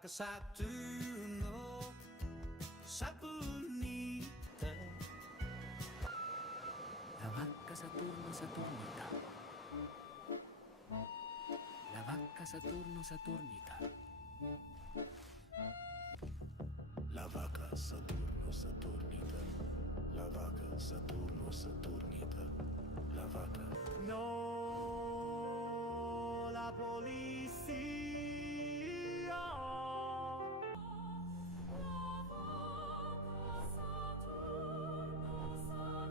vaca Saturno, Saturnita. La vaca Saturno, Saturnita. La vaca Saturno, Saturnita. La vaca Saturno, Saturnita. La vaca Saturno, Saturnita. La vaca. No, la policía